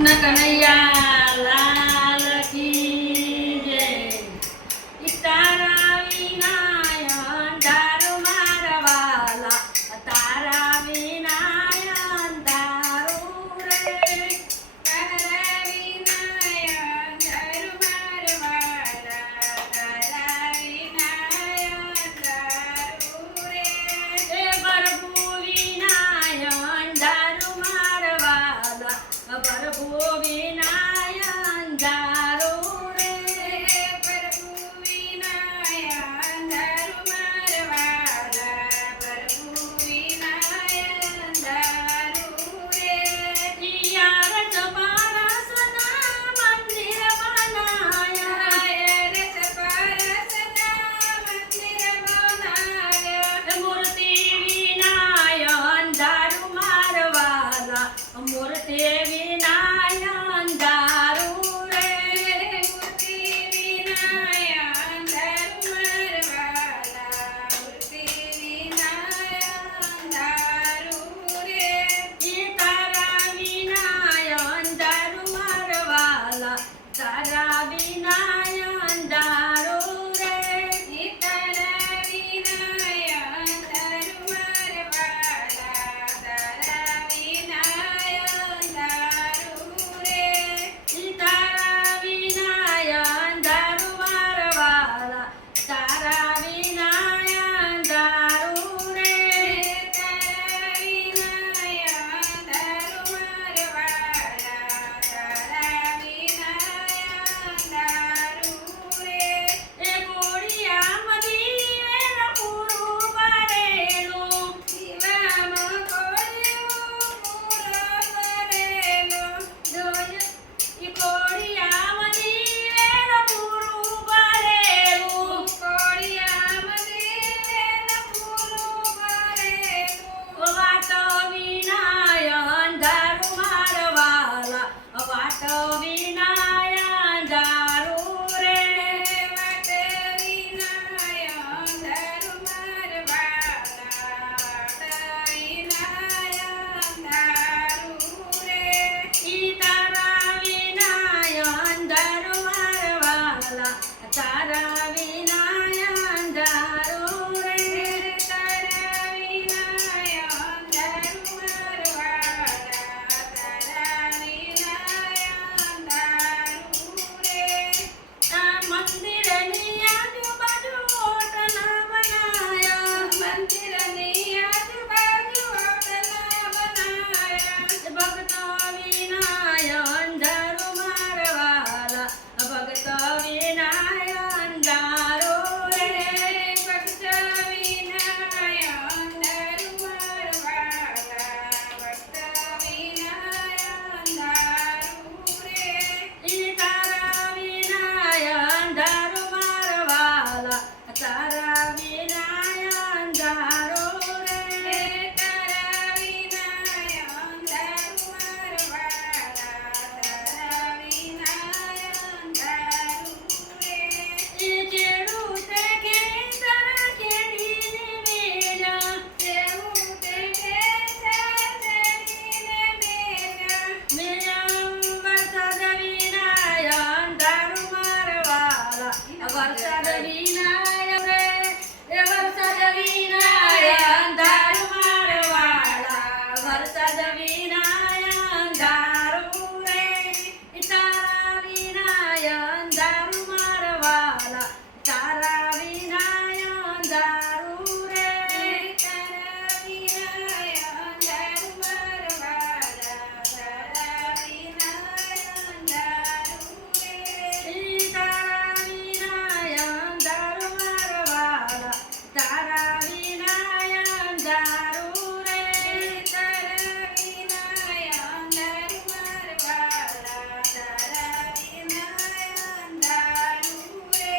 કનૈયા લાલ કી જય. તારા વિના અંધારો મારા વાલા, તારા વિના અંધારું રે. તારા વિના અંધારું મારા વાલા, તારા વિના અંધારું રે. એ પ્રભુ વિના અંધારું મારા વાલા, પ્રભુ વિના અંધારું રે. પ્રભુ વિના અંધારું મારા વાલા, પ્રભુ વિના અંધારું રે. યાર તમારા મંદિર બનાયા, રસ પરસના મંદિર બનાવ્યા. મૂર્તિ વિના અંધારું મારા વાલા, મૂર્તિ વિના અંધારું રે. મૂર્તિ વિના અંધારું મારા વાલા, મૂર્તિ વિના અંધારું રે. ઈ તારા વિના અંધારું મારા વાલા, તારા વિના અંધારું રે. તારા વિના અંધારું મારા વાલા, તારા વિના અંધારું રે. ઈ તારા વિના અંધારું મારા વાલા, તારા વિના અંધારું રે. તારા વિના અંધારું મારા વાલા, તારા વિના અંધારું રે. એ કોળિયામાં દીવેલ પૂરું પાડેલું, દીવામાં કોળિયું પૂરો કરેલો. ઈ કોળિયામાં દીવેલ પૂરું પાડેલું. કોળિયામાં દીવેલ પૂરું કરેલું. વાટ વિના અંધારું મારા વાલા, વાટ વિના અંધારું રે. વાટ વિના અંધારું મારા વાલા, વાટ વિના અંધારું રે. ઈ તારા વિના અંધારું મારા વાલા, તારા વિના અંધારું રે. તારા વિના અંધારું મારા વાલા, તારા વિના અંધારું રે. આ મંદિરની આજુબાજુ ઓટલા બનાયા, મંદિરની આજુબાજુ ઓટલા બનાવ્યા. ભક્તો વિના અંધારું મારા વાલા, ભક્તો વિના અંધારું રે. ભક્ત વિના અંધારું મારા વાલા, ભક્ત વિના અંધારું રે. ઈ તારા વિના અંધારું મારા વાલા, તારા વિના અંધારું રે. તારા વિના અંધારું મારા વાલા, તારા વિના અંધારું રે. ઈ ચેડું તે ખેતર કેળીને વેલા, તેવું તે ખેતર ચડીને મેલ્યા. મેં વરસાદ વિના અંધારું મારા વાલા, વરસાદ વિના રે. એ વરસાદ વિના અંધારું મારા વાલા, વરસાદ વિના અંધારું રે. ઈ તારા વિના અંધારું મારા વાલા, તારા વિના અંધારું રે. તારા વિના અંધારું મારા વાલા, તારા વિના અંધારું રે. ઈ તારા વિના અંધારું મારા વાલા, તારા વિના અંધારું રે. તારા વિના અંધારું મારા વાલા, તારા વિના અંધારું રે.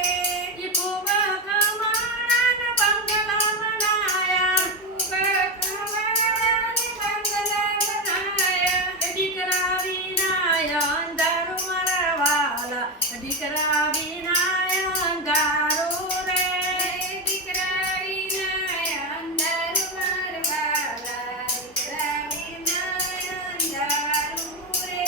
ઈ ખૂબ કમાણા બંગલા બનાયા, ખૂબ કમાણી બંગલા બનાયા. દીકરા વિના અંધારું મારા વાલા, દીકરા વિના અંધારું રે. દીકરા વિના અંધારું મારા વાલા, દીકરા વિના અંધારું રે.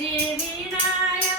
દીકરી વિનાય